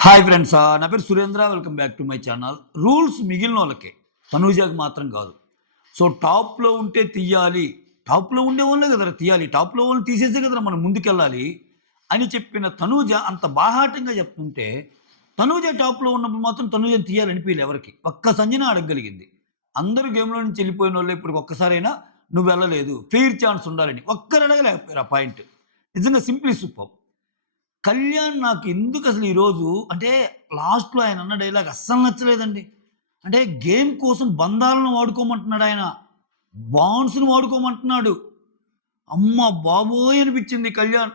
Hi friends, నా పేరు Surendra. Welcome back to my channel. Rules మిగిలిన వాళ్ళకే, తనూజాకి మాత్రం కాదు. సో టాప్లో ఉంటే తీయాలి, టాప్లో ఉండే వాళ్ళే కదరా తీయాలి, టాప్లో వాళ్ళని తీసేసే కదరా మనం ముందుకెళ్ళాలి అని చెప్పిన తనూజ అంత బాహాటంగా చెప్తుంటే, తనూజ టాప్లో ఉన్నప్పుడు మాత్రం తనూజని తీయాలనిపించలేదు ఎవరికి. ఒక్క సంజన అడగగలిగింది. అందరూ గేమ్లో నుంచి వెళ్ళిపోయిన వాళ్ళు ఇప్పుడు ఒక్కసారైనా నువ్వు వెళ్ళలేదు, ఫెయిర్ ఛాన్స్ ఉండాలని ఒక్కరు అడగలేకపోయారు. ఆ పాయింట్ నిజంగా సింప్లీ సూపర్. కళ్యాణ్ నాకు ఎందుకు అసలు ఈరోజు అంటే లాస్ట్‌లో ఆయన అన్న డైలాగ్ అస్సలు నచ్చలేదండి. అంటే గేమ్ కోసం బంధాలను వాడుకోమంటున్నాడు ఆయన. బాండ్స్‌ని వాడుకోమంటున్నాడు. అమ్మ బాబోయ్! అనిపించింది కళ్యాణ్.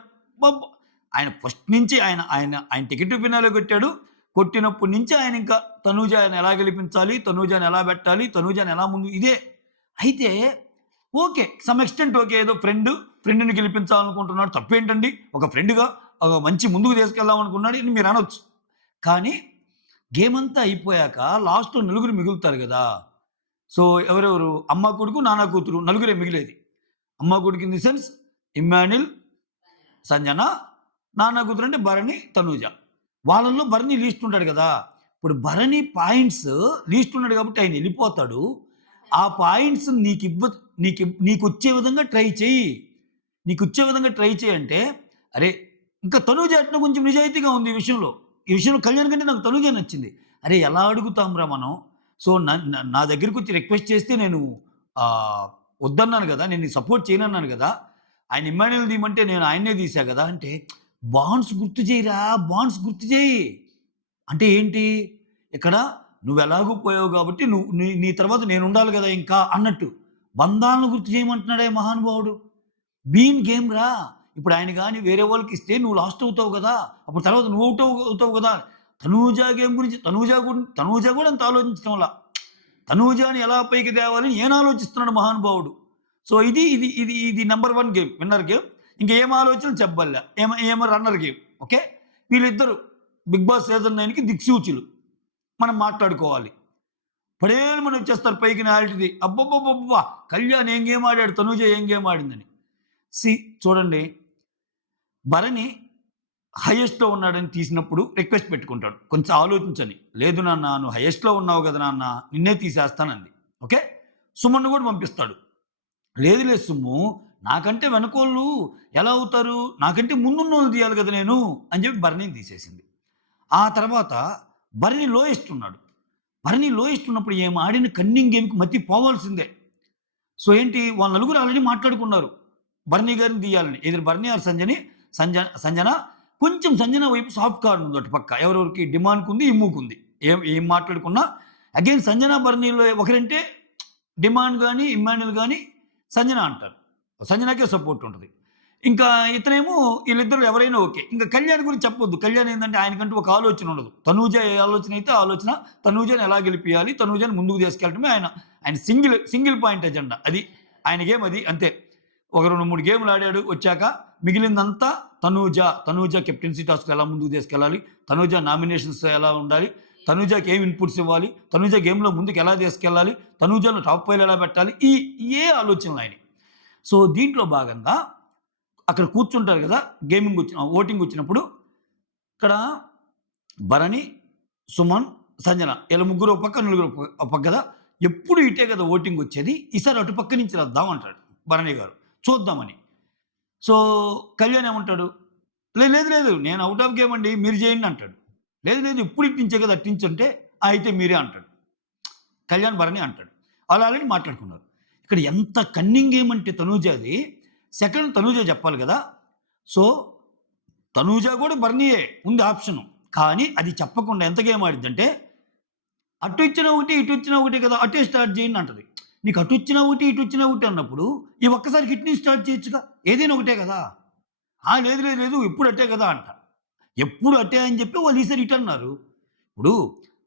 ఆయన ఫస్ట్ నుంచి ఆయన ఆయన ఆయన టికెట్ ఫినాలే కొట్టాడు. కొట్టినప్పటి నుంచి ఆయన ఇంకా తనూజని ఎలా గెలిపించాలి, తనూజని ఎలా పెట్టాలి, తనూజని ఎలా ముందు ఇదే. అయితే ఓకే. Some extent okay. ఏదో ఫ్రెండ్‌ని గెలిపించాలనుకుంటున్నాడు. తప్పేంటండి? ఒక ఫ్రెండ్‌గా మంచి ముందుకు తీసుకెళ్దాం అనుకున్నాడు అని మీరు అనొచ్చు. కానీ గేమ్ అంతా అయిపోయాక లాస్ట్‌లో నలుగురు మిగులుతారు గదా! సో ఎవరెవరు? అమ్మ, కొడుకు, నాన్న, కూతురు నలుగురే మిగిలేది. అమ్మ, కొడుకు in the sense Emmanuel, Sanjana, నాన్న, కూతురు అంటే భరణి, తనూజ. వాళ్ళలో భరణి లీస్ట్ ఉంటాడు గదా! ఇప్పుడు భరణి పాయింట్స్ లీస్ట్ ఉన్నాడు కాబట్టి ఆయన ఎళ్ళిపోతాడు. ఆ పాయింట్స్ నీకొచ్చే విధంగా ట్రై చెయ్యి. నీకొచ్చే విధంగా ట్రై చెయ్యంటే, అరే! ఇంకా తనూజ ఎట్నో కొంచెం నిజాయితీగా ఉంది ఈ విషయంలో. ఈ విషయంలో కళ్యాణ్ కంటే నాకు తనూజే నచ్చింది. అరే! ఎలా అడుగుతాంరా మనం? సో, నా దగ్గరికొచ్చి రిక్వెస్ట్ చేస్తే నేను ఆహ్, వద్దన్నాను గదా! నేను నీకు సపోర్ట్ చేయనన్నాను గదా! ఆయన ఇమ్మాన్యుయల్ తీయమంటే నేను ఆయన్నే తీశా గదా! అంటే బాండ్స్ గుర్తు చేయిరా, బాండ్స్ గుర్తు చేయి. అంటే ఏంటి? ఇక్కడ నువ్వెలాగో పోయావు గాబట్టి నువ్వు నీ నీ తర్వాత నేనుండాలి గదా! ఇంకా అన్నట్టు. బంధాలను గుర్తు చేయమంటున్నాడే మహానుభావుడు. బీన్ గేమ్ రా. ఇప్పుడు ఆయన గాని వేరే వాళ్ళకిస్తే నువ్వు లాస్ట్ అవుతావు గదా! అప్పుడు తర్వాత నువ్వు అవుతావు గదా! తనూజ గేమ్ గురించి తనూజ గూడా అంత ఆలోచించడంలా. తనూజని ఎలా పైకి తేవాలని ఈయన ఆలోచిస్తున్నాడు మహానుభావుడు. సో, ఇది నంబర్ 1 గేమ్. Winner game. ఇంకేం ఆలోచనలు చెప్పబల్లా. ఏమో రన్నర్ గేమ్. ఓకే. వీళ్ళిద్దరు 'బిగ్ బాస్' సీజన్ 9కి దిక్సూచులు. మనం మాట్లాడుకోవాలి. పడేలుమని వచ్చేస్తారు పైకి నాల్టిది. అబ్బబ్బబ్బబ్బా! కళ్యాణ్ ఏం గేమ్ ఆడాడు, తనూజ ఏం గేమ్ ఆడిందని. సి చూడండి, భరణి హైయెస్ట్‌లో ఉన్నాడని తీసినప్పుడు రిక్వెస్ట్ పెట్టుకుంటాడు. కొంచెం ఆలోచించని. లేదు నాన్న నువ్వు హైయెస్ట్‌లో ఉన్నావు గదా నాన్న! నిన్నే తీసేస్తానంది. ఓకే. సుమన్‌ని గూడా పంపిస్తాడు. లేదు లేదు సుమ్ము, నాకంటే వెనకోళ్ళు ఎలా అవుతారు? నాకంటే ముందున్నోళ్ళని తీయాలి గదా నేను అని చెప్పి భరణిని తీసేసింది. ఆ తర్వాత భరణి లోయెస్ట్ ఉన్నాడు. భరణి లోయెస్ట్ ఉన్నప్పుడు ఈమె ఆడిన కన్నింగ్ గేమ్‌కి మతి పోవాల్సిందే. సో ఏంటి వాళ్ళు నలుగురు ఆల్రెడీ మాట్లాడుకున్నారు. భరణి గారిని తీయాలని. ఎయిదర్ భరణి ఆర్ సంజన కొంచెం సంజన వైపు సాఫ్ట్ కార్నర్ ఉంది అటుపక్క. ఎవరెవరికి డిమాండ్‌కుంది, ఇమ్ముకుంది. ఏం ఏం మాట్లాడుకున్నా అగైన్ సంజన, భరణిలో ఒకరంటే డిమాండ్ గాని, ఇమ్మాన్యుల్ గాని సంజన అంటారు. సంజనకే సపోర్ట్ ఉంటది. ఇంకా ఇతనేమో ఈళ్ళిద్దరిలో ఎవరైనా ఓకే. ఇంకా కళ్యాణ్ గురించి చెప్పొద్దు. కళ్యాణ్ ఏందంటే ఆయనకంటూ ఒక ఆలోచన ఉండదు. తనూజ ఏ ఆలోచన అయితే ఆ ఆలోచన తనూజని ఎలా గెలిపియాలి, తనూజని ముందుకు తీసుకెళ్ళటమే ఆయన ఆయన సింగిల్ పాయింట్ ఎజెండా. అది ఆయన గేమ్ అది అంతే. ఒక 2, 3 గేమ్‌లు ఆడాడు. వచ్చాక మిగిలిందంతా తనూజ కెప్టెన్సీ టాస్క్‌లు ఎలా ముందుకు తీసుకెళ్ళాలి, తనూజ నామినేషన్స్ ఎలా ఉండాలి, తనూజకి ఏం ఇన్‌పుట్స్ ఇవ్వాలి, తనూజ గేమ్‌లో ముందుకు ఎలా తీసుకెళ్ళాలి, తనూజను టాప్ 5 ఎలా పెట్టాలి, ఇయే ఆలోచనలు ఆయనయి. సో, దీంట్లో భాగంగా అక్కడ కూర్చుంటారు గదా! ఓటింగ్ వచ్చినప్పుడు ఇక్కడ భరణి, సుమన్, సంజన ఈళ్ళ ముగ్గురు ఒక పక్క, నలుగురు ఒక పక్క గదా! ఎప్పుడు ఇటే గదా ఓటింగ్ వచ్చేది. ఈసారి అటుపక్క నుంచి రద్దాం అంటాడు భరణి గారు. చూద్దామని. సో, కళ్యాణ్ ఏమంటాడు? లేదు. నేను ఔట్ ఆఫ్ గేమ్ అండి. మీరు చేయండి అంటాడు. లేదు. ఇప్పుడు ఇటు నుంచే కదా అటు నుంచి అంటే, అయితే మీరే అంటాడు. కళ్యాణ్, భరణి అంటాడు. ఆళ్ళు ఆల్రెడీ మాట్లాడుకున్నారు. ఇక్కడ ఎంత కన్నింగ్ గేమ్ అంటే తనూజది. సెకండ్ తనూజ చెప్పాలి గదా! సో, తనూజ గూడా భరణియే ఉంది ఆప్షను. కానీ అది చెప్పకుండా ఎంత గేమ్ ఆడిద్దంటే, అటు ఇచ్చినా ఒకటే, ఇటు ఇచ్చినా ఒకటే కదా! అటే స్టార్ట్ చేయండి అంటది. నీకు అటు ఇచ్చినా ఒకటి, ఇటు ఇచ్చినా ఒకటి అన్నప్పుడు, ఈ ఒక్కసారికి ఇటు నుంచి స్టార్ట్ చేయొచ్చుగా. ఏదైనా ఒకటే గదా! లేదు. ఎప్పుడు అట్టే గదా! అంట. ఎప్పుడు అట్టే అని చెప్పి వాళ్ళు ఈసారి ఇటన్నారు. ఇప్పుడు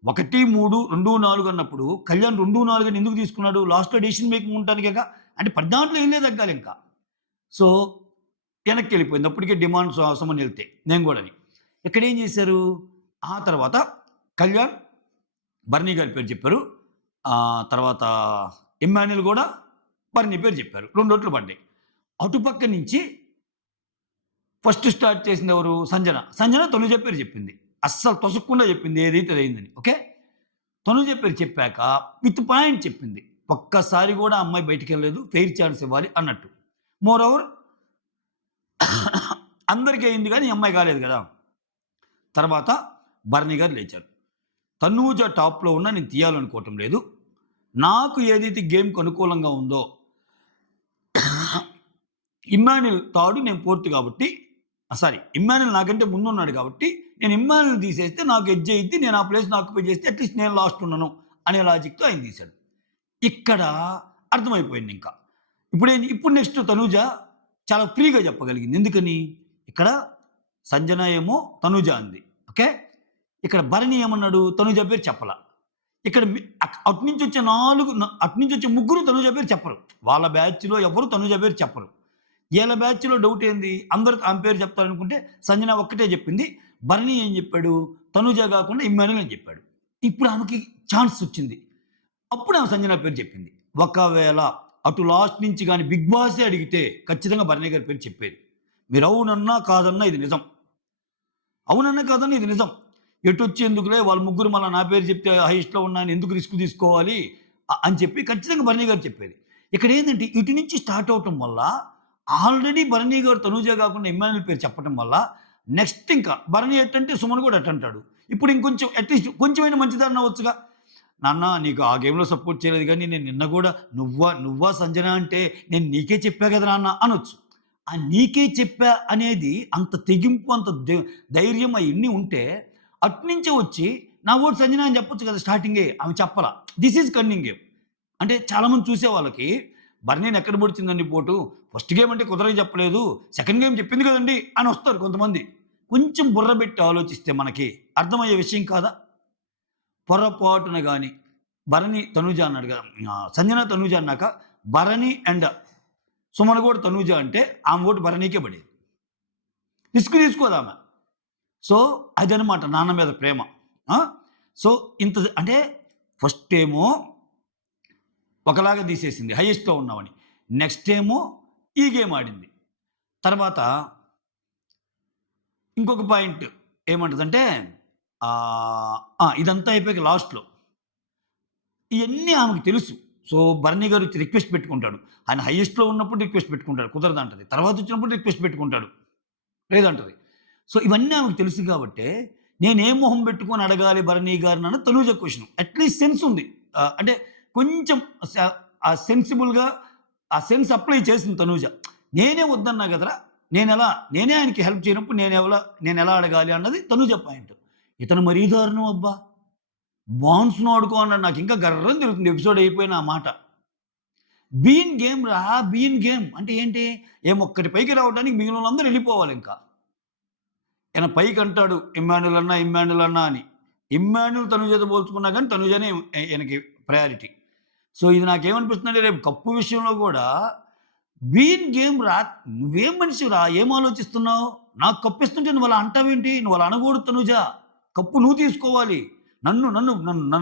1, 3, 2, 4 అన్నప్పుడు కళ్యాణ్ 2, 4 అని ఎందుకు తీసుకున్నాడు? లాస్ట్‌లో డెసిషన్ మేకింగ్ ఉండటానికేగా. అంటే ప్రతి దాంట్లో ఈళ్ళే తగ్గాలింకా. సో, వెనక్కెళ్ళిపోయింది. అప్పటికే డిమాండ్ సుమన్ ఎళ్తే. నేను గూడాని. ఇక్కడేం జేశారు? ఆ తర్వాత కళ్యాణ్, భరణి గారి పేరు చెప్పారు. తర్వాత ఇమ్మాన్యుల్ గూడా భరణి పేరు చెప్పారు. 2 ఓట్లు పడ్డాయి. అటుపక్క నుంచి ఫస్ట్ స్టార్ట్ చేసిందెవరు? సంజన. సంజన తనుజ పేరు చెప్పింది. అస్సలు తొసగకుండా చెప్పింది ఏదైతే అయిందని. ఓకే. తనుజ పేరు చెప్పాక విత్ పాయింట్ చెప్పింది. ఒక్కసారి కూడా అమ్మాయి బయటికెళ్ళలేదు. ఫెయిర్ ఛాన్స్ ఇవ్వాలి అన్నట్టు. మోర్ ఓవర్ అందరికీ అయింది గానీ ఈ అమ్మాయి కాలేదు గదా! తర్వాత భరణి గారు లేచారు. తనూజ టాప్‌లో ఉన్నా నేను తీయాలనుకోవటం లేదు. నాకు ఏదైతే గేమ్‌కి అనుకూలంగా ఉందో ఇమ్మాన్యుల్ థర్డ్ నేను ఫోర్త్ కాబట్టి ఇమ్మాన్యుల్ నాకంటే ముందున్నాడు కాబట్టి నేను ఇమ్మాన్యుల్ తీసేస్తే నాకు ఎడ్జ్ అయ్యిద్ది. నేను ఆ ప్లేస్‌ని ఆక్యుపై చేస్తే అట్‌లీస్ట్ నేను లాస్ట్ ఉండను అనే లాజిక్‌తో ఆయన తీశాడు. ఇక్కడ అర్థమైపోయిందింకా. ఇప్పుడు నెక్స్ట్ తనూజ చాలా ఫ్రీగా చెప్పగలిగింది. ఎందుకని? ఇక్కడ సంజన ఏమో తనూజ అంది. ఓకే. ఇక్కడ భరణి ఏమన్నాడు? తనూజ పేరు చెప్పలా. ఇక్కడ అటునుంచొచ్చే ముగ్గురు తనూజ పేరు చెప్పరు. వాళ్ళ బ్యాచ్‌లో ఎవరు తనూజ పేరు చెప్పరు. ఈళ్ళ బ్యాచ్‌లో డౌట్ ఏంది? అందరూ ఆమె పేరు చెప్తారనుకుంటే సంజన ఒక్కటే చెప్పింది. భరణి ఏం చెప్పాడు? తనూజ కాకుండా ఇమ్మాన్యుల్ అని చెప్పాడు. ఇప్పుడు ఆమెకి ఛాన్స్ వచ్చింది. అప్పుడు ఆమె సంజన పేరు చెప్పింది. ఒకవేళ అటు లాస్ట్ నుంచి గాని బిగ్ బాసే అడిగితే ఖచ్చితంగా భరణి గారి పేరు చెప్పేది. మీరు అవునన్నా కాదన్నా ఇది నిజం. అవునన్నా కాదన్నా ఇది నిజం. ఎటొచ్చి ఎందుకులే వాళ్ళ ముగ్గురు మళ్ళా నా పేరు చెప్తే హైయెస్ట్‌లో ఉన్నా అని ఎందుకు రిస్క్ తీసుకోవాలి అని చెప్పి ఖచ్చితంగా భరణి గారు చెప్పేది. ఇక్కడ ఏందంటే ఇటు నుంచి స్టార్ట్ అవ్వటం వల్ల ఆల్రెడీ భరణి గారు తనూజ కాకుండా ఇమ్మాన్యుల్ పేరు చెప్పటం వల్ల నెక్స్ట్ ఇంకా భరణి ఎట్టంటే సుమన్ కూడా అట్టంటాడు. ఇప్పుడు ఇంకొంచెం అట్‌లీస్ట్ కొంచెమైనా మంచిదన్నా అవ్వచ్చుగా. నాన్న నీకు ఆ గేమ్‌లో సపోర్ట్ చేయలేదు గానీ నేను నిన్న గూడా నువ్వా సంజన అంటే నేను నీకే చెప్పా కదా నాన్న అనొచ్చు. ఆ నీకే చెప్పా అనేది అంత తెగింపు, అంత ధైర్యం అయన్నీ ఉంటే అటునుంచే వచ్చి నా ఓటు సంజన అని చెప్పొచ్చు కదా స్టార్టింగే. ఆమె చెప్పలా. This is cunning game. అంటే చాలామంది చూసే వాళ్ళకి బర్నీని ఎక్కడ పొడిచిందండి పోటు. ఫస్ట్ గేమ్ అంటే కుదరక చెప్పలేదు. సెకండ్ గేమ్ చెప్పింది కదండీ అని వస్తారు కొంతమంది. కొంచెం బుర్ర పెట్టి ఆలోచిస్తే మనకి అర్థమయ్యే విషయం కాదా? పొరపాటున గాని భరణి, తనూజ అన్నాడు కదా! సంజన, తనూజ అన్నాక భరణి అండ్ సుమన్ కూడా తనూజ అంటే ఆమె ఓటు భరణికే పడేది. రిస్క్ తీసుకోదామె. సో, అదనమాట నాన్న మీద ప్రేమ. ఆ! సో, ఇంత అంటే ఫస్ట్ ఏమో ఒకలాగా తీసేసింది హైయెస్ట్‌లో ఉన్నామని. నెక్స్ట్ ఏమో ఈ గేమ్ ఆడింది. తర్వాత ఇంకొక పాయింట్ ఏమంటదంటే ఇదంతా అయిపోయాక లాస్ట్‌లో ఇయన్నీ ఆమెకు తెలుసు. సో, భరణి గారు వచ్చి రిక్వెస్ట్ పెట్టుకుంటాడు. ఆయన హైయెస్ట్‌లో ఉన్నప్పుడు రిక్వెస్ట్ పెట్టుకుంటాడు. కుదరదంటది. తర్వాత వచ్చినప్పుడు రిక్వెస్ట్ పెట్టుకుంటాడు. లేదంటది. సో, ఇవన్నీ ఆమెకు తెలుసు కాబట్టే నేనేం మొహం పెట్టుకొని అడగాలి భరణి గారినని తనూజ క్వెషన్. అట్‌లీస్ట్ సెన్స్ ఉంది. అంటే కొంచెం సెన్సిబుల్‌గా ఆ సెన్స్ అప్లై చేసింది తనూజ. నేనే వద్దన్నా కదరా! నేనే ఆయనకి హెల్ప్ చేయనప్పుడు నేనెలా అడగాలి అన్నది తనూజ పాయింట్. ఇతను మరీ దారుణం అబ్బా! బాన్స్‌ను ఆడుకో అన్నాడు. నాకింకా గర్రని తిరుగుతుంది ఎపిసోడ్ అయిపోయిన ఆ మాట. బీన్ గేమ్ రా! బీన్ గేమ్ అంటే ఏంటి? ఒక్కటి పైకి రావడానికి మిగిలినోళ్ళందరూ ఎళ్ళిపోవాలింకా. ఈయన పైకంటాడు ఇమ్మాన్యుల్ అన్నా అని. ఇమ్మాన్యుల్ తనుజతో పోల్చుకున్నా గానీ తనుజనే ఈయనకి ప్రయారిటీ. సో, ఇది నాకేమనిపిస్తుందంటే రేపు కప్పు విషయంలో గూడా బీన్ గేమ్ రా! నువ్వేం మనిషివిరా? ఏం ఆలోచిస్తున్నావు? నాకు కప్పిస్తుంటే నువ్వలా అంటావేంటి? నువ్వలా అనకూడదు తనుజ. కప్పు నువ్వు తీసుకోవాలి. నన్ను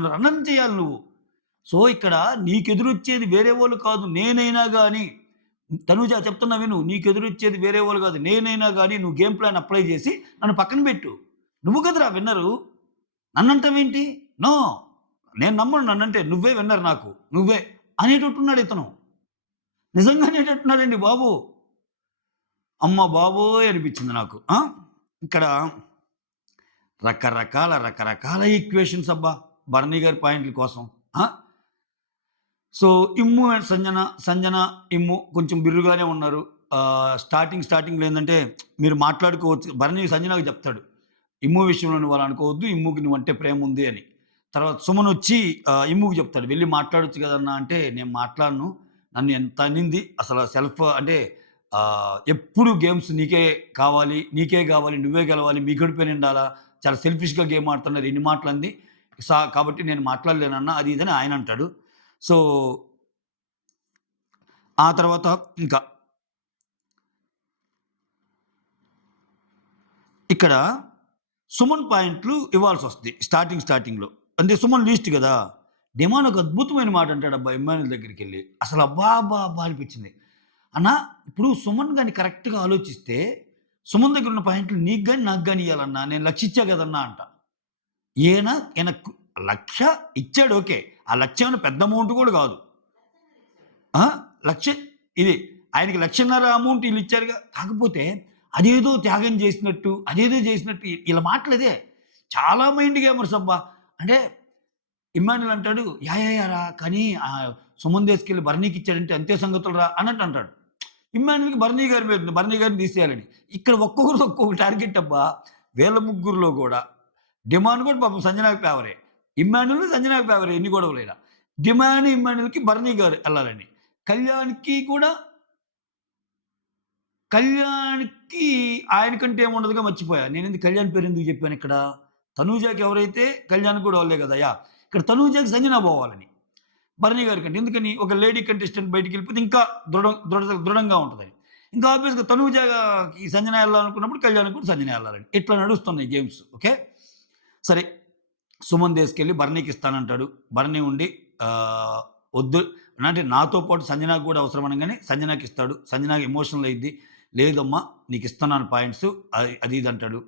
రన్నర్ చేయాలి నువ్వు. సో, ఇక్కడ నీకెదురొచ్చేది వేరే వోళ్ళు కాదు. నేనైనా గాని తనూజ చెప్తున్నా విను. నీకెదురొచ్చేది వేరే వాళ్ళు కాదు. నేనైనా గాని నువ్వు గేమ్ ప్లాన్ అప్లై చేసి నన్ను పక్కన పెట్టు. నువ్వు కదరా విన్నరు. నన్నంటావేంటి? నో. నేను నమ్మను నన్నంటే. నువ్వే విన్నర్ నాకు. నువ్వే అనేటట్టున్నాడు ఇతను. నిజంగా అనేటట్టున్నాడండి బాబు. అమ్మ బాబోయ్! అనిపించింది నాకు. ఇక్కడ రకరకాల ఈక్వేషన్స్ అబ్బా! భరణి గారి పాయింట్ల కోసం. సో, ఇమ్ము అండ్ సంజన, ఇమ్ము కొంచెం బిర్రుగానే ఉన్నారు. స్టార్టింగ్‌లో ఏందంటే మీరు మాట్లాడుకోవచ్చు. భరణి సంజనకి చెప్తాడు. ఇమ్ము విషయంలో నువ్వు అలా అనుకోవద్దు. ఇమ్ముకి నువ్వంటే ప్రేముంది అని. తర్వాత సుమనొచ్చి ఇమ్ముకి చెప్తాడు. వెళ్లి మాట్లాడొచ్చు కదన్నా అంటే, నేను మాట్లాడను. నన్ను ఎంత అనింది. అసలు సెల్ఫ్ అంటే ఎప్పుడు గేమ్స్ నీకే కావాలి, నువ్వే గెలవాలి, మీ గడుపే నిండాలా, చాలా సెల్ఫిష్‌గా గేమ్ ఆడుతున్నారు. ఇన్ని మాటలంది. కాబట్టి నేను మాట్లాడలేనన్నా అది ఇది అని ఆయన అంటాడు. సో, ఆ తర్వాత ఇంకా ఇక్కడ సుమన్ పాయింట్లు ఇవ్వాల్సొస్తది స్టార్టింగ్‌లో. అంటే సుమన్ లీస్ట్ గదా! డిమాండ్ ఒక అద్భుతమైన మాట అంటాడబ్బా ఇమ్మాన్యుల్ దగ్గరికెళ్ళి. అసలు అబ్బా! అనిపించింది. అన్నా ఇప్పుడు సుమన్ గాని కరెక్ట్‌గా ఆలోచిస్తే, సుమన్ దగ్గరున్న పాయింట్లు నీకు గాని, నాకు గాని ఇయ్యాలన్నా. నేను లక్షిచ్చా గదన్నా అంట. ఈయన ఈయన లక్ష ఇచ్చాడు ఓకే. ఆ లక్ష ఏమన్నా పెద్ద అమౌంట్ కూడా కాదు. ఆ! లక్ష ఇది ఆయనకి 1,50,000 అమౌంట్ ఈళ్ళిచ్చారుగా. కాకపోతే అదేదో త్యాగం చేసినట్టు, అదేదో చేసినట్టు ఈళ్ళ మాటలదే. చాలా మైండ్ గేమర్స్ అబ్బా! అంటే ఇమ్మాన్యుల్ అంటాడు, యాహ్! యాహ్! యాహ్! రా కానీ సుమన్ దేశ్‌కెళ్ళి బర్నీకిచ్చాడంటే అంతే సంగతులురా అన్నట్టు అంటాడు. ఇమ్మాన్యుల్‌కి బర్నీ గారి మీద ఉంది. బర్నీ గారిని తీసేయాలని. ఇక్కడ ఒక్కొక్కరిది ఒక్కొక్క టార్గెట్ అబ్బా! వీళ్ళ ముగ్గురిలో గూడా డిమాండ్ కూడా పాపం సంజనాకి ఫేవరే. ఇమ్మాన్యుల్, సంజనాకి ఫేవరే ఎన్ని గొడవలైనా. డిమాండ్, ఇమ్మాన్యుల్‌కి బర్నీ గారు ఎళ్ళాలని. కళ్యాణ్‌కి కూడా కళ్యాణ్‌కి ఆయన కంటే ఏముండదుగా మర్చిపోయా. నేనెందుకు కళ్యాణ్ పేరెందుకు చెప్పానిక్కడ? తనూజాకి ఎవరైతే కళ్యాణ్‌కి కూడా వాళ్ళే గదా! యాహ్! ఇక్కడ తనూజాకి సంజన పోవాలని. భరణి గారి కంటే. ఎందుకని? ఒక లేడీ కంటెస్టెంట్ బయటికెళ్ళిపోతే ఇంకా దృఢంగా ఉంటదని. ఇంకా ఆబ్వియస్‌గా తనూజకి సంజన ఎళ్ళాలనుకున్నప్పుడు కళ్యాణ్‌కి కూడా సంజన ఎళ్ళాలని. ఇట్లా నడుస్తున్నాయి గేమ్స్. ఓకే. సరే. సుమన్ దేశ్‌కెళ్ళి భరణికి ఇస్తానంటాడు. భరణి ఉండి ఆహ్, వద్దు అంటే నాతో పాటు సంజనాకి కూడా అవసరం అనంగానే సంజనాకిస్తాడు. సంజనాకి ఎమోషనల్ అయ్యిద్ది. లేదమ్మా నీకిస్తున్నాను పాయింట్స్ అది ఇది అంటాడు.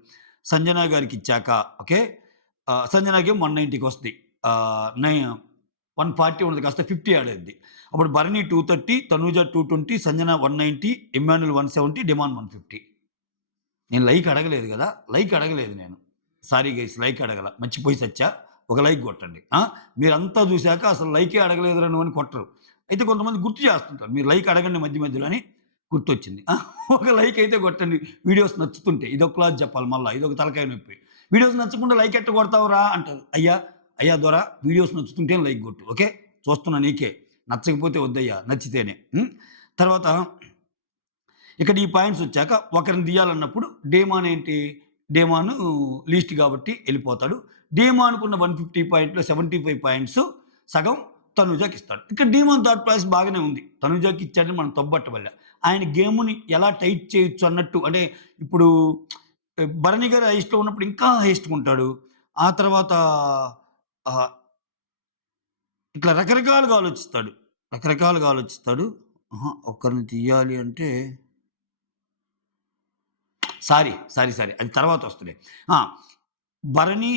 సంజన గారికిచ్చాక ఓకే. సంజనాకేమో 190కొస్తది. నై 140 ఉన్నది కాస్త 50 యాడ్ అయ్యిద్ది. అప్పుడు భరణి 230, తనూజ 220, సంజన 190, ఇమ్మాన్యుల్ 170, డిమాండ్ 150. నేను లైక్ అడగలేదు గదా! లైక్ అడగలేదు నేను. సారీ గైస్ లైక్ అడగల. మర్చిపోయి సచ్చా. ఒక లైక్ కొట్టండి. మీరంతా చూసాక అసలు లైకే అడగలేదురా నువ్వు అని కొట్టరు. అయితే కొంతమంది గుర్తు చేస్తుంటారు. మీరు లైక్ అడగండి మధ్య మధ్యలో అని గుర్తొచ్చింది. ఒక లైక్ అయితే కొట్టండి. వీడియోస్ నచ్చుతుంటే. ఇదొక క్లాస్ చెప్పాలి మళ్ళా. ఇదొక తలకాయ నొప్పి. వీడియోస్ నచ్చకుండా లైక్ ఎట్ట కొడతావురా అంటారు. అయ్యా దొర వీడియోస్ నచ్చుతుంటే లైక్ కొట్టు. ఓకే. చూస్తున్నా నీకే. నచ్చకపోతే వద్దయ్యా. నచ్చితేనే. తర్వాత ఇక్కడ ఈ పాయింట్స్ వచ్చాక ఒకరిని తీయాలన్నప్పుడు డేమాన్ ఏంటి? డేమాను లీస్ట్ కాబట్టి ఎళ్ళిపోతాడు. డేమాన్‌కున్న 150 పాయింట్‌లో 75 పాయింట్స్ సగం తనూజకిస్తాడు. ఇక్కడ డీమాన్ థర్డ్ ప్లేస్ బాగానే ఉంది. తనూజకి ఇచ్చాడని మనం తప్పుపట్టబల్లే. ఆయన గేమ్‌ని ఎలా టైట్ చేయొచ్చు అన్నట్టు అంటే ఇప్పుడు భరణి గారు హైయెస్ట్‌లో ఉన్నప్పుడు ఇంకా హైయెస్ట్‌గా ఉంటాడు. ఆ తర్వాత ఆహ్, ఇట్లా రకరకాలుగా ఆలోచిస్తాడు. రకరకాలుగా ఆలోచిస్తాడు. ఒకరిని తీయాలి అంటే సారీ. అది తర్వాతొస్తది. ఆ! భరణి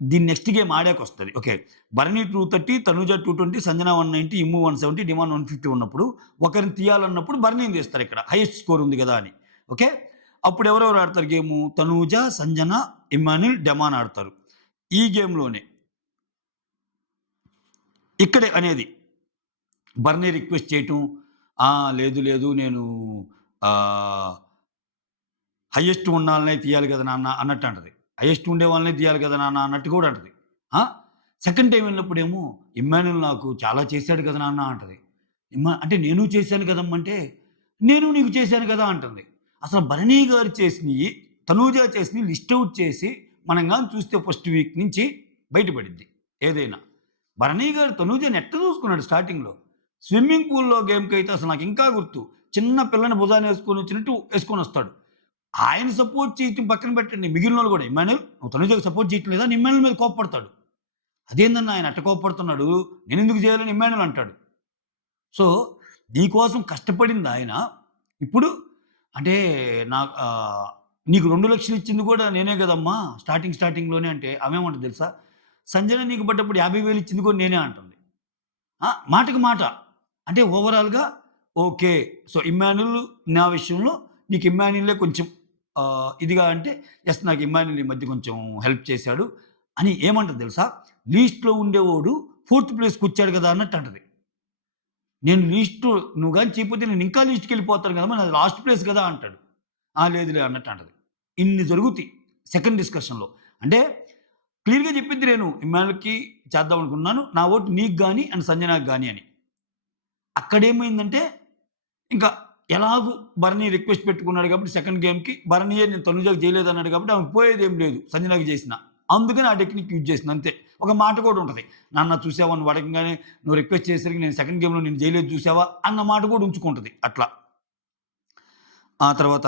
దీని నెక్స్ట్ గేమ్ ఆడాకొస్తది. ఓకే. భరణి 230, తనూజ 220, సంజన 190, ఇమ్ము 170, డిమాండ్ 150 ఉన్నప్పుడు ఒకరిని తీయాలన్నప్పుడు భరణిని తీస్తారిక్కడ. హైయెస్ట్ స్కోర్ ఉంది గదా! అని. ఓకే. అప్పుడు ఎవరెవరు ఆడతారు game? Tanuja, Sanjana, Emmanuel, demon ఆడతారు. ఈ గేమ్‌లోనే ఇక్కడే అనేది భరణి రిక్వెస్ట్ చేయటం. లేదు నేను ఆహ్ హైయెస్ట్ ఉన్నోళ్ళనే తీయాలి కదా నాన్న అన్నట్టు అంటది. హైయెస్ట్ ఉండే వాళ్ళనే తీయాలి కదా నాన్న అన్నట్టు కూడా అంటది. ఆ! సెకండ్ టైమ్ వెళ్ళినప్పుడేమో ఇమ్మాన్యుల్ నాకు చాలా చేశాడు కదా నాన్న అంటది. అంటే నేను చేశాను కదమ్మంటే, నేను నీకు చేశాను కదా అంటుంది. అసలు భరణి గారు చేసినియి, తనూజ చేసినియి లిస్ట్ ఔట్ చేసి మనం గాని చూస్తే ఫస్ట్ వీక్ నుంచి బయటపడిద్ది ఏదైనా. భరణి గారు తనూజని ఎట్ట చూసుకున్నాడు స్టార్టింగ్‌లో. స్విమ్మింగ్ పూల్‌లో గేమ్‌కైతే అసలు నాకింకా గుర్తు. చిన్న పిల్లని భుజానేసుకొని వచ్చినట్టు యేసుకొనొస్తాడు. ఆయన సపోర్ట్ చేయటం పక్కన పెట్టండి. మిగిలినోళ్ళు గూడా ఇమ్మాన్యుల్ నువ్వు తనుజకి సపోర్ట్ చేయట్లేదా లేదా అని ఇమ్మాన్యుల్ మీద కోప్పడతాడు. అదేందన్నా ఆయన అట్ట కోప్పడుతున్నాడు. నేనెందుకు చేయాలని ఇమ్మాన్యుల్ అంటాడు. సో, నీకోసం కష్టపడిందాయన ఇప్పుడు అంటే నా నీకు 2,00,000 ఇచ్చింది గూడా నేనే గదమ్మా! స్టార్టింగ్‌లోనే అంటే ఆమేమంటది తెలుసా? సంజన నీకు పడ్డప్పుడు 50,000 ఇచ్చింది కూడా నేనే అంటుంది. మాటకి మాట. అంటే ఓవరాల్‌గా ఓకే. సో, ఇమ్మాన్యుల్ నా విషయంలో నీకు ఇమ్మాన్యులే కొంచెం ఇదిగా అంటే యెస్ నాకు ఇమ్మాన్యుల్ ఈ మధ్య కొంచెం హెల్ప్ చేశాడు అని ఏమంటది తెలుసా? లీస్ట్‌లో ఉండేవోడు ఫోర్త్ ప్లేస్‌కొచ్చాడు గదా! అన్నట్టు అంటది. నేను లీస్ట్ నువ్వు గాని చేయకపోతే నేను ఇంకా లీస్ట్‌కెళ్ళిపోతాను గదమ్మా! నాది లాస్ట్ ప్లేస్ గదా! అంటాడు. లేదులే అన్నట్టు అంటది. ఇన్ని జరుగుతాయి సెకండ్ డిస్కషన్‌లో. అంటే క్లియర్‌గా చెప్పిద్ది నేను ఇమ్మాన్యుల్‌కి చేద్దాం అనుకున్నాను. నా ఓటు నీకు గాని అండ్ సంజనాకి గాని అని. అక్కడేమైందంటే ఇంకా ఎలాగూ భరణి రిక్వెస్ట్ పెట్టుకున్నాడు కాబట్టి సెకండ్ గేమ్‌కి భరణియే నేను తనుజకి చేయలేదన్నాడు కాబట్టి ఆమెకు పోయేదేం లేదు సంజనకి చేసినా. అందుకని ఆ టెక్నిక్ యూజ్ చేసింది అంతే. ఒక మాట కూడా ఉంటది. నాన్న చూసావా నువ్వు అడగంగానే నువ్వు రిక్వెస్ట్ చేసేసరికి నేను సెకండ్ గేమ్‌లో నిన్ను చేయలేదు చూసావా అన్న మాట కూడా ఉంచుకుంటది అట్లా. ఆ తర్వాత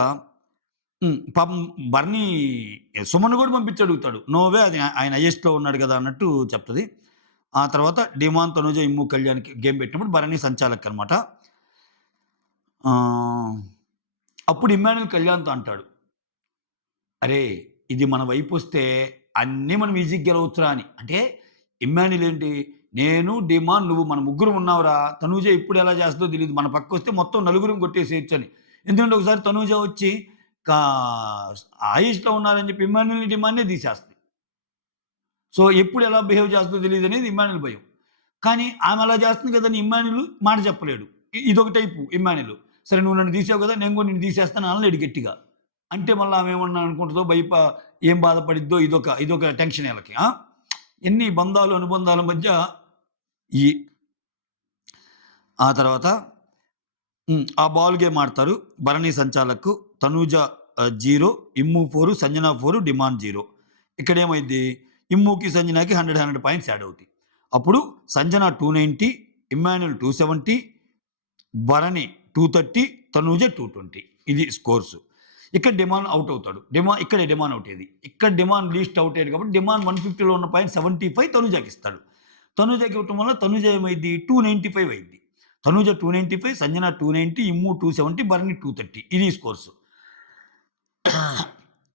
పాపం భరణి సుమన్‌ని కూడా పంపించి అడుగుతాడు. నో వే అది ఆయన హైయెస్ట్‌లో ఉన్నాడు కదా! అన్నట్టు చెప్తది. ఆ తర్వాత డిమాన్, తనుజ, ఇమ్ము, కళ్యాణ్‌కి గేమ్ పెట్టినప్పుడు భరణి సంచాలక్ అనమాట. ఆహ్, అప్పుడు ఇమ్మాన్యుల్ కళ్యాణ్‌తో అంటాడు. "అరేయ్! ఇది మన వైపొస్తే అన్నీ మనం ఈజీగా గెలవచ్చురా అని. అంటే ఇమ్మాన్యుల్ ఏంటి, నేను, డిమాన్, నువ్వు మన ముగ్గురం ఉన్నావురా. తనూజ ఎప్పుడు ఎలా చేస్తదో తెలీదు. మన పక్కొస్తే మొత్తం నలుగురం కొట్టేసేయొచ్చని. ఎందుకంటే ఒకసారి తనూజ వచ్చి కా ఆయుష్‌లో ఉన్నారని చెప్పి ఇమ్మాన్యుల్‌ని, డిమాన్‌నే తీసేస్తది. సో, ఎప్పుడు ఎలా బిహేవ్ చేస్తదో తెలీదనేది ఇమ్మాన్యుల్ భయం. కానీ ఆమె అలా చేస్తుంది కదని ఇమ్మాన్యుల్ మాట చెప్పలేడు. ఇదొక టైపు ఇమ్మాన్యుల్. సరే నువ్వు నన్ను తీసావు కదా! నేను కూడా నిన్ను తీసేస్తాను అనలేడు గట్టిగా. అంటే మళ్ళా ఆమె ఏమన్నా అనుకుంటదో ఏం బాధపడిద్దో ఇదొక టెన్షన్ ఈళ్ళకి. ఎన్ని బంధాలు, అనుబంధాల మధ్య ఈ ఆ తర్వాత ఆ బాల్ గేమ్ ఆడతారు. భరణి సంచాలక్, తనూజ 0, ఇమ్ము 4, సంజన 4, డిమాండ్ 0. ఇక్కడేమైద్ది ఇమ్ముకి, సంజనకి 100, 100 పాయింట్స్ యాడ్ అవుతాయి. అప్పుడు సంజన 290, ఇమ్మాన్యుల్ 270, భరణి 230, తనూజ 220. ఇది స్కోర్స్. ఇక్కడ డిమాండ్ అవుట్ అవుతాడు. ఇక్కడే డిమాండ్ అవుట్ అయ్యేది. ఇక్కడ డిమాండ్ లీస్ట్ అవుట్ అయ్యాడు కాబట్టి డిమాండ్ 150లో ఉన్న పాయింట్ 75 తనూజకి ఇస్తాడు. తనూజకి ఇవ్వటం వల్ల తనూజ ఏమైద్ది 295 అయింది. తనూజ 295, సంజన 290, ఇమ్ము 270, భరణి 230. ఇది స్కోర్స్.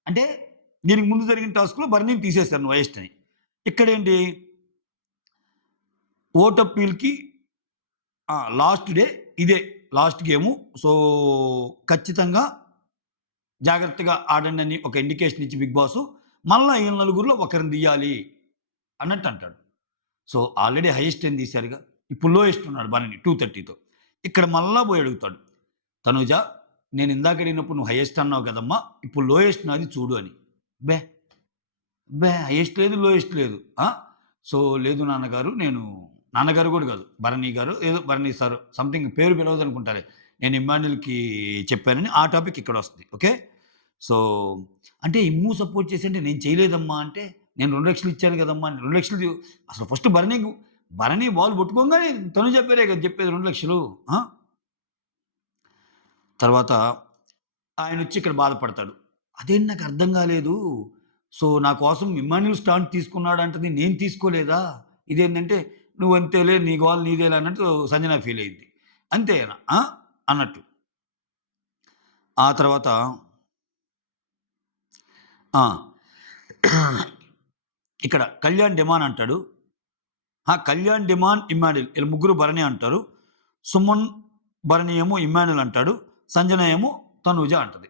అంటే దీనికి ముందు జరిగిన టాస్క్‌లో భరణిని తీసేశారు హైయెస్ట్ అని. ఇక్కడేంటి ఓట్ అప్పీల్‌కి లాస్ట్ డే ఇదే లాస్ట్ గేము. సో, ఖచ్చితంగా జాగ్రత్తగా ఆడండి అని ఒక ఇండికేషన్ ఇచ్చి బిగ్ బాసు మళ్ళా ఈ నలుగురిలో ఒకరిని తీయాలి అన్నట్టు అంటాడు. సో, ఆల్రెడీ హైయెస్ట్ అని తీశారుగా. ఇప్పుడు లోయెస్ట్ ఉన్నాడు భరణి 230తో. ఇక్కడ మళ్ళా పోయి అడుగుతాడు. తనూజ నేను ఇందాక అడిగినప్పుడు నువ్వు హైయెస్ట్ అన్నావు కదమ్మా! ఇప్పుడు లోయెస్ట్ నాది చూడు అని. అబ్బే! అబ్బే! హైయెస్ట్ లేదు, లోయెస్ట్ లేదు. సో, లేదు నాన్నగారు నాన్నగారు కూడా కాదు. భరణి గారు ఏదో భరణి సార్ సంథింగ్ పేరు పిలవదనుకుంటాలే. నేను ఇమ్మాన్యుల్‌కి చెప్పానని ఆ టాపిక్ ఇక్కడొస్తది. ఓకే. సో, అంటే ఇమ్ము సపోర్ట్ చేసంటే నేను చేయలేదమ్మా అంటే, నేను 2,00,000 ఇచ్చాను కదమ్మా! 2,00,000 అసలు ఫస్ట్ భరణి బాల్ పట్టుకోంగానే తనుజ పేరే కదా చెప్పేది 2,00,000. తర్వాత ఆయనొచ్చి ఇక్కడ బాధపడతాడు. అదేంటి నాకు అర్థం కాలేదు. సో, నా కోసం ఇమ్మాన్యుల్ స్టాండ్ తీసుకున్నాడంటది నేను తీసుకోలేదా? ఇదేందంటే నువ్వంతేలే నీ గోల నీదేలే అన్నట్టు సంజన ఫీల్ అయ్యిద్ది. అంతేనా అన్నట్టు. ఆ తర్వాత ఆ! ఇక్కడ కళ్యాణ్ డిమాన్ అంటాడు. కళ్యాణ్, డిమాన్, ఇమ్మాన్యుల్ ఈళ్ళు ముగ్గురు భరణి అంటారు. సుమన్, భరణి ఏమో ఇమ్మాన్యుల్ అంటాడు. సంజన ఏమో తనూజ అంటది.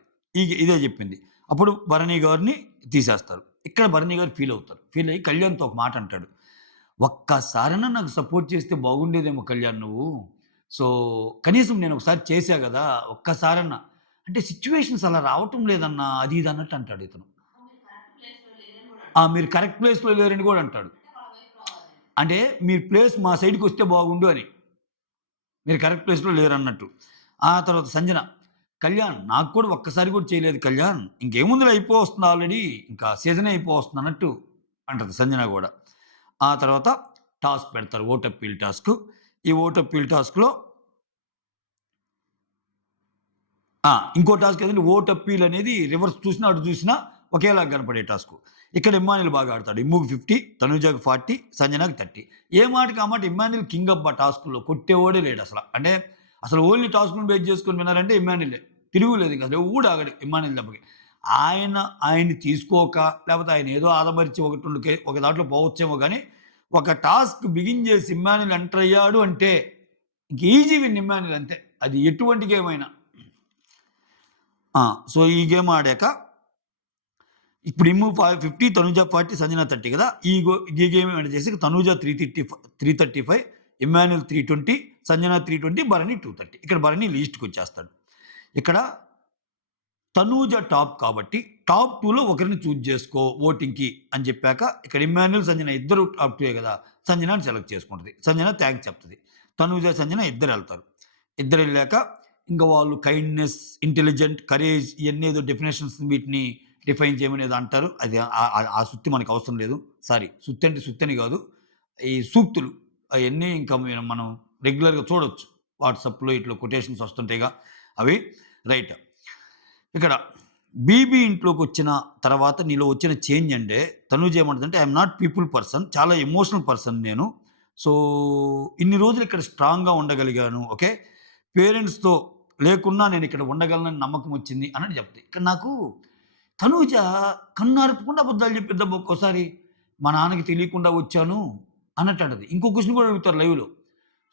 ఇదే చెప్పింది. అప్పుడు భరణి గారిని తీసేస్తారు. ఇక్కడ భరణి గారు ఫీల్ అవుతారు. ఫీల్ అయ్యి కళ్యాణ్‌తో ఒక మాట అంటాడు. ఒక్కసారైనా నాకు సపోర్ట్ చేస్తే బాగుండేదేమో కళ్యాణ్ నువ్వు. సో, కనీసం నేను ఒకసారి చేశా గదా! ఒక్కసారన్నా అంటే సిట్యుయేషన్స్ అలా రావటం లేదన్నా అది ఇది అన్నట్టు అంటాడు ఇతను. మీరు కరెక్ట్ ప్లేస్‌లో లేరని గూడా అంటాడు. అంటే మీరు ప్లేస్ మా సైడ్‌కొస్తే బాగుండు అని. మీరు కరెక్ట్ ప్లేస్‌లో లేరన్నట్టు. ఆ తర్వాత సంజన, కళ్యాణ్ నాకు కూడా ఒక్కసారి కూడా చేయలేదు కళ్యాణ్. ఇంకేముందిలే అయిపోవస్తుంది ఆల్రెడీ. ఇంకా సీజనే అయిపోవస్తుంది అన్నట్టు అంటది సంజన గూడా. ఆ తర్వాత టాస్క్ పెడతారు. Vote appeal task. ఈ ఓట్ అప్పీల్ టాస్క్‌లో ఇంకో టాస్క్ ఏదంటే ఓట్ అప్పీల్ అనేది రివర్స్ చూసినా, అటు చూసినా ఒకేలాగా కనపడే టాస్క్. ఇక్కడ ఇమ్మాన్యుల్ బాగా ఆడతాడు. ఇమ్ముకి 50, తనుజకి 40, సంజనకి 30. ఏ మాటకి ఆ మాట ఇమ్మాన్యుల్ కింగ్ అబ్బా టాస్క్‌లో కొట్టేవాడే లేడసల. అంటే అసలు ఓన్లీ టాస్క్‌ని బేస్ చేసుకొని విన్నారంటే ఇమ్మాన్యులే. తిరుగులేదు ఇంక అసలు ఎవడు ఆగడు ఇమ్మాన్యుల్ దెబ్బకి. ఆయన్ని తీసుకోక లేకపోతే ఆయన ఏదో ఆదమరిచి ఒక దాంట్లో పోవచ్చేమో గానీ, ఒక టాస్క్ బిగిన్ చేసి ఇమ్మాన్యుల్ ఎంటర్ అయ్యాడు అంటే ఇంక ఈజీ విన్ ఇమ్మాన్యుల్ అంతే. అది ఎటువంటి గేమ్ అయినా. సో, ఈ గేమ్ ఆడాక ఇప్పుడు ఇమ్ము 50, తనుజ 40, సంజన 30 కదా! ఈ గేమ్ ఎండ్ చేసి తనుజ 335, ఇమ్మాన్యుల్ 320, సంజన 320, భరణి 230. ఇక్కడ భరణి లీస్ట్‌కొచ్చేస్తాడు. ఇక్కడ తనూజ టాప్ కాబట్టి టాప్ 2లో ఒకరిని చూజ్ చేసుకో ఓటింగ్‌కి అని చెప్పాక ఇక్కడ ఇమ్మాన్యుల్, సంజన ఇద్దరు టాప్ 2 కదా! సంజనని సెలెక్ట్ చేసుకుంటది. సంజన థాంక్స్ చెప్తది. తనూజ, సంజన ఇద్దరెళ్తారు. ఇద్దరెళ్ళాక ఇంక వాళ్ళు కైండ్‌నెస్, ఇంటెలిజెంట్, కరేజ్ ఇయన్నీ ఏదో డెఫినిషన్స్ వీటిని డిఫైన్ చేయమని ఏదో అంటారు. అది ఆ సుత్తి మనకు అవసరం లేదు. సారీ సుత్తి అంటే సుత్తని కాదు. ఈ సూక్తులు అయన్నీ ఇంకా మనం రెగ్యులర్‌గా చూడొచ్చు. వాట్సాప్‌లో ఇట్లా కొటేషన్స్ వస్తుంటాయిగా అవి. రైట్. ఇక్కడ బీబీ ఇంట్లోకొచ్చిన తర్వాత నీలో వచ్చిన చేంజ్ అంటే తనూజ ఏమంటదంటే ఐఎమ్ నాట్ పీపుల్ పర్సన్. చాలా ఎమోషనల్ పర్సన్ నేను. సో, ఇన్ని రోజులు ఇక్కడ స్ట్రాంగ్‌గా ఉండగలిగాను. ఓకే. పేరెంట్స్‌తో లేకున్నా నేను ఇక్కడ ఉండగలనని నమ్మకం వచ్చింది అన్నట్టు చెప్తది. ఇక్కడ నాకు తనూజ కన్నార్పకుండా అబద్ధాలు చెప్పిద్దబ్బా ఒక్కోసారి. మా నాన్నకి తెలియకుండా వచ్చాను అన్నట్టు అంటది. ఇంకో క్వెషన్ కూడా అడుగుతారు లైవ్‌లో.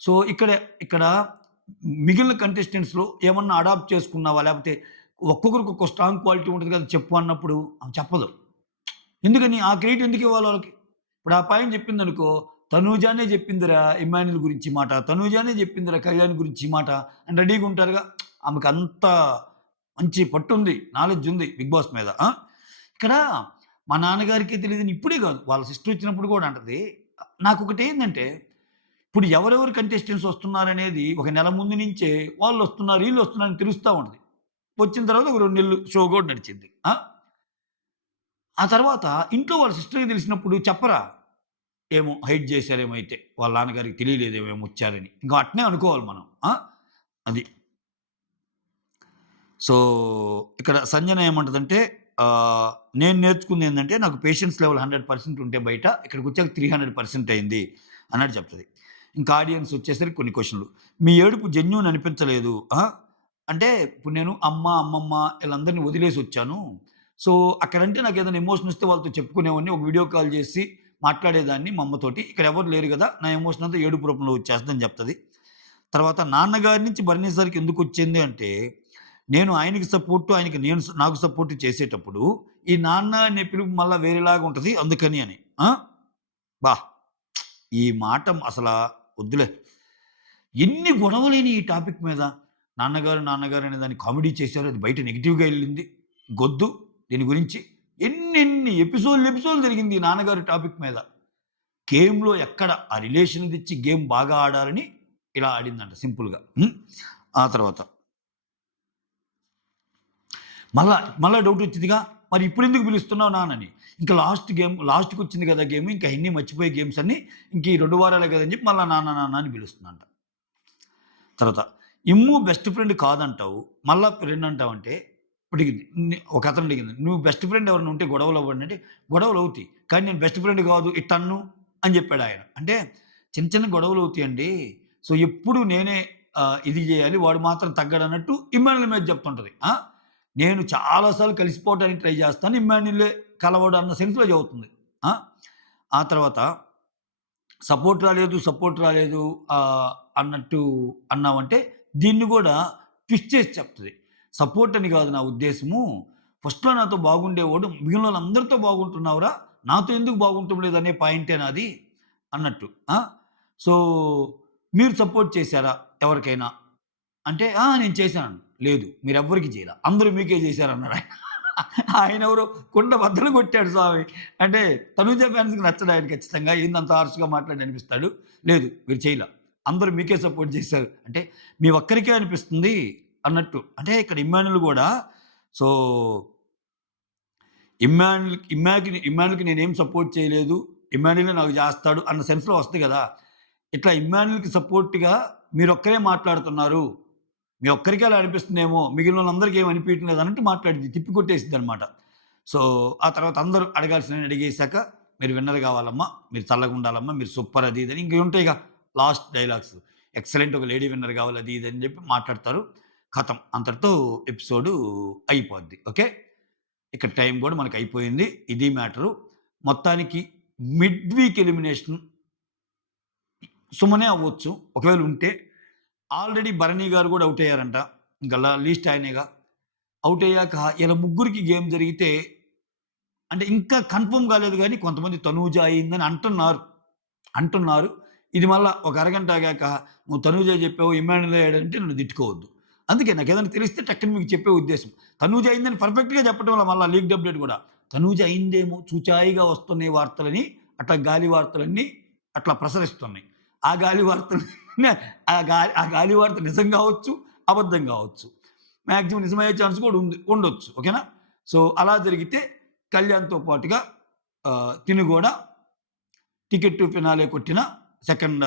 సో, ఇక్కడ మిగిలిన కంటెస్టెంట్స్‌లో ఏమన్నా అడాప్ట్ చేసుకున్నావా? లేపోతే ఒక్కొక్కరికి ఒక్కో స్ట్రాంగ్ క్వాలిటీ ఉంటది కదా! చెప్పు అన్నప్పుడు ఆమె చెప్పదు. ఎందుకని? ఆ క్రెడిట్ ఎందుకు ఇవ్వాలి వాళ్ళకి? ఇప్పుడు ఆ పాయింట్ చెప్పిందనుకో, తనూజానే చెప్పిందిరా ఇమ్మాన్యుల్ గురించి మాట, తనూజానే చెప్పిందిరా కళ్యాణ్ గురించి మాట అని రెడీగా ఉంటారుగా. ఆమెకంత మంచి పట్టుంది, నాలెడ్జ్ ఉంది 'బిగ్ బాస్' మీద. ఇక్కడ మా నాన్నగారికే తెలీదని ఇప్పుడే కాదు, వాళ్ళ సిస్టర్ వచ్చినప్పుడు కూడా అంటది. నాకొకటేందంటే, ఇప్పుడు ఎవరెవరు కంటెస్టెంట్స్ వస్తున్నారనేది ఒక నెల ముందు నుంచే వాళ్ళొస్తున్నారు, ఈళ్ళొస్తున్నారని తెలుస్తా ఉంటది. వచ్చిన తర్వాత ఒక 2 నెలలు షో కూడా నడిచిద్ది. ఆ తర్వాత ఇంట్లో వాళ్ళ సిస్టర్‌కి తెలిసినప్పుడు చెప్పరా? ఏమో హైడ్ చేశారేమో అయితే. వాళ్ళ నాన్నగారికి తెలియలేదేమో వచ్చారని. ఇంకా అట్నే అనుకోవాలి మనం. అది. సో, ఇక్కడ సంజన ఏమంటదంటే నేను నేర్చుకుందేందంటే నాకు పేషెన్స్ లెవెల్ 100% ఉంటే బయట ఇక్కడికొచ్చాక 300% అయింది అన్నట్టు చెప్తది. ఇంకా ఆడియన్స్ వచ్చేసరికి కొన్ని క్వెషన్‌లు. మీ ఏడుపు జెన్యూన్ అనిపించలేదు. అంటే ఇప్పుడు నేను అమ్మ, అమ్మమ్మ ఈళ్ళందరిని వదిలేసొచ్చాను. సో, అక్కడంటే నాకేదైనా ఎమోషన్ వస్తే వాళ్ళతో చెప్పుకునేవాడిని. ఒక వీడియో కాల్ చేసి మాట్లాడేదాన్ని మా అమ్మతోటి. ఇక్కడ ఎవరు లేరు గదా! నా ఎమోషన్ అంతా ఏడుపు రూపంలో వచ్చేస్తదని చెప్తది. తర్వాత నాన్నగారి నుంచి భరణి సార్‌కి ఎందుకొచ్చింది అంటే, నేను ఆయనకి సపోర్టు, ఆయనకి నాకు సపోర్ట్ చేసేటప్పుడు, ఈ నాన్న అనే పిలుపు మళ్ళా వేరేలాగా ఉంటది అందుకని అని. అబ్బా! ఈ మాట అసలా వద్దులే. ఎన్ని గొడవలైనయి ఈ టాపిక్ మీద. నాన్నగారు, నాన్నగారు అనే దాన్ని కామెడీ చేశారు. అది బయట నెగెటివ్‌గా ఎళ్ళింది. గొద్దు దీని గురించి. ఎన్నెన్ని ఎపిసోడ్‌లు జరిగింది ఈ నాన్నగారి టాపిక్ మీద. గేమ్‌లో ఎక్కడ ఆ రిలేషన్ తెచ్చి గేమ్ బాగా ఆడాలని ఇలా ఆడిందంట సింపుల్‌గా. ఆ తర్వాత మళ్ళా డౌటొచ్చిద్దిగా. మరి ఇప్పుడెందుకు పిలుస్తున్నావు నాన్నని? ఇంకా లాస్ట్‌కొచ్చింది కదా గేమ్. ఇంకా అయన్నీ మర్చిపోయే గేమ్స్ అన్నీ ఇంక ఈ 2 వారాలే కదని చెప్పి మళ్ళా నాన్న, నాన్న అని పిలుస్తుందంట. తర్వాత ఇమ్ము బెస్ట్ ఫ్రెండ్ కాదంటావు. మళ్ళా ఫ్రెండ్ అంటావంటే అడిగింది. ఒకతను అడిగింది. "నువ్వు బెస్ట్ ఫ్రెండ్ ఎవరైనా ఉంటే గొడవలు అవ్వండి" అంటే గొడవలు అవుతాయి. కానీ నేను బెస్ట్ ఫ్రెండ్ కాదు ఇట్టన్ను అని చెప్పాడాయన. అంటే చిన్న చిన్న గొడవలు అవుతాయండి. సో, ఎప్పుడు నేనే ఇది జేయాలి. వాడు మాత్రం తగ్గడన్నట్టు ఇమ్మాన్యుల్ మీద చెప్తుంటది. నేను చాలా సార్లు కలిసిపోవడానికి ట్రై చేస్తాను. ఇమ్మాన్యులే కలవడు అన్న సెన్స్‌లో చెబుతుంది. ఆ! ఆ తర్వాత సపోర్ట్ రాలేదు అన్నట్టు అన్నావంటే దీన్ని గూడా ట్విస్ట్ చేసి చెప్తది. సపోర్ట్ అని గాదు నా ఉద్దేశము. ఫస్ట్‌లో నాతో బాగుండేవాడు. మిగిలినోళ్ళందరితో బాగుంటున్నావురా! నాతో ఎందుకు బాగుంటం లేదనే పాయింటే నాది అన్నట్టు. సో, మీరు సపోర్ట్ చేశారా ఎవరికైనా? అంటే, నేను చేశాను. లేదు మీరెవ్వరికీ చేయలా. అందరూ మీకే చేశారన్నాడాయన. ఆయనెవరో కుండ బద్దలు కొట్టాడు స్వామి. అంటే తనూజ ఫ్యాన్స్‌కి నచ్చడు ఆయన ఖచ్చితంగా. ఏందంత హార్ష్‌గా మాట్లాడి అనిపిస్తాడు. లేదు మీరు చేయలా. అందరూ మీకే సపోర్ట్ చేశారు. అంటే మీ ఒక్కరికే అనిపిస్తుంది అన్నట్టు. అంటే ఇక్కడ ఇమ్మాన్యుల్ గూడా సో, ఇమ్మాన్యుల్‌కి నేనేం సపోర్ట్ చేయలేదు. ఇమ్మాన్యులే నాకు చేస్తాడు అన్న సెన్స్‌లో వస్తది గదా! ఇట్లా ఇమ్మాన్యుల్‌కి సపోర్ట్‌గా మీరొక్కరే మాట్లాడుతున్నారు. మీ ఒక్కరికే అలా అనిపిస్తుందేమో, మిగిలినోళ్ళందరికీ ఏమి అనిపియటం లేదు అన్నట్టు మాట్లాడిద్ది. తిప్పి కొట్టేసిద్దనమాట. సో, ఆ తర్వాత అందరూ అడగాల్సినవి అడిగేసాక, "మీరు విన్నర్ కావాలమ్మా, మీరు చల్లగుండాలమ్మా, మీరు సూపర్" అది ఇది అని ఇంక ఉంటాయిగా లాస్ట్ డైలాగ్స్. ఎక్సలెంట్ ఒక లేడీ విన్నర్ కావాలి అది ఇది అని చెప్పి మాట్లాడతారు. ఖతం. అంతటితో ఎపిసోడు అయిపోద్ది. ఓకే. ఇక్కడ టైం కూడా మనకయిపోయింది. ఇది మ్యాటరు. మొత్తానికి మిడ్ వీక్ ఎలిమినేషన్ సుమనే అవ్వచ్చు. ఒకవేళ ఉంటే ఆల్రెడీ భరణి గారు గూడా ఔట్ అయ్యారంట. ఇంక లీస్ట్ ఆయనేగా. ఔట్ అయ్యాక ఈళ్ళ ముగ్గురికి గేమ్ జరిగితే అంటే ఇంకా కన్ఫర్మ్ కాలేదు గానీ కొంతమంది తనూజ అయిందని అంటున్నారు. ఇది మళ్ళా ఒక అరగంట ఆగాక నువ్వు తనూజ చెప్పావు, ఇమ్మాన్యుల్ అయ్యాడంటే నన్ను తిట్టుకోవద్దు. అందుకే నాకేదైనా తెలిస్తే టక్కని మీకు చెప్పే ఉద్దేశం. తనూజ అయిందని పర్ఫెక్ట్‌గా చెప్పటం వల్ల మళ్ళా లీక్డ్ అప్డేట్ గూడా. తనూజ అయిందేమో చూచాయిగా వస్తున్నాయి వార్తలని అట్లా గాలి వార్తలన్నీ అట్లా ప్రసరిస్తున్నాయి. ఆ గాలి వార్తలు ఆ గాలి వార్త నిజం గావచ్చు, అబద్ధం గావచ్చు. మాక్సిమం నిజమయ్యే ఛాన్స్ కూడా ఉండొచ్చు. ఓకేనా? సో, అలా జరిగితే కళ్యాణ్‌తో పాటుగా తిను గూడా టికెట్ టు ఫినాలే కొట్టిన సెకండ్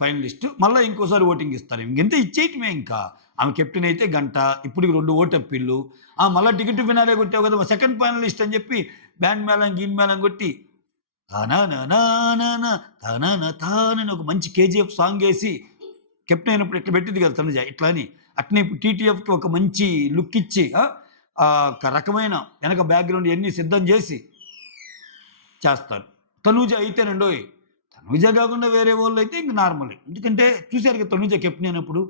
ఫైనలిస్ట్. మళ్ళా ఇంకోసారి ఓటింగ్ ఇస్తారు. ఇంకంతే ఇచ్చేయటమే ఇంకా. ఆమె కెప్టెన్ అయితే గంట. ఇప్పటికి 2 ఓటప్పీళ్ళు. మళ్ళా టికెట్ టు ఫినాలే కొట్టావు కదా! సెకండ్ ఫైనలిస్ట్ అని చెప్పి బ్యాండ్ మేళం, గీన్ మేళం కొట్టి తానానానానానా తానానా తానని ఒక మంచి కేజీఎఫ్ సాంగేసి కెప్టెన్ అయినప్పుడు ఇట్లా పెట్టింది కదా తనుజ ఇట్లా అని. అట్నే ఇప్పుడు టీటీఎఫ్‌కి ఒక మంచి లుక్ ఇచ్చి ఒక రకమైన వెనక బ్యాక్గ్రౌండ్ ఇవన్నీ సిద్ధం చేసి చేస్తారు. తనూజ అయితేనండోయ్, తనూజ కాకుండా వేరే వాళ్ళు అయితే ఇంక నార్మల్. ఎందుకంటే చూశారు కదా తనూజ కెప్టెన్ అయినప్పుడు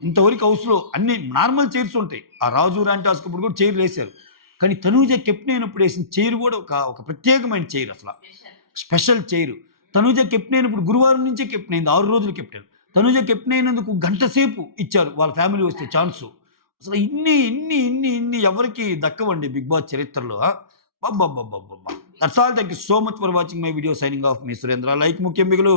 ఇంతవరకు హౌస్‌లో అన్ని నార్మల్ చైర్స్ ఉంటాయి. ఆ 'రాజు రాణి టాస్క్' అప్పుడు కూడా చైర్‌లు ఏశారు. కానీ తనూజ కెప్టెన్ అయినప్పుడు ఏసిన చైర్ కూడా ఒక ప్రత్యేకమైన చైర్ అసల. Special chair. తనూజ కెప్టెన్ అయినప్పుడు గురువారం నుంచే కెప్టెన్ అయింది. 6 రోజులు కెప్టెన్. తనూజ కెప్టెన్ అయినందుకు గంట సేపు ఇచ్చారు వాళ్ళ ఫ్యామిలీ వస్తే ఛాన్సు. అసలు ఇన్ని ఎవరికీ దక్కవండి 'బిగ్ బాస్' చరిత్రలో. అబ్బబ్బబ్బబ్బబ్బా! That's all. Thank you so much for watching my video. Signing off మీ సురేంద్ర. లైక్ ముఖ్యం మిగులు.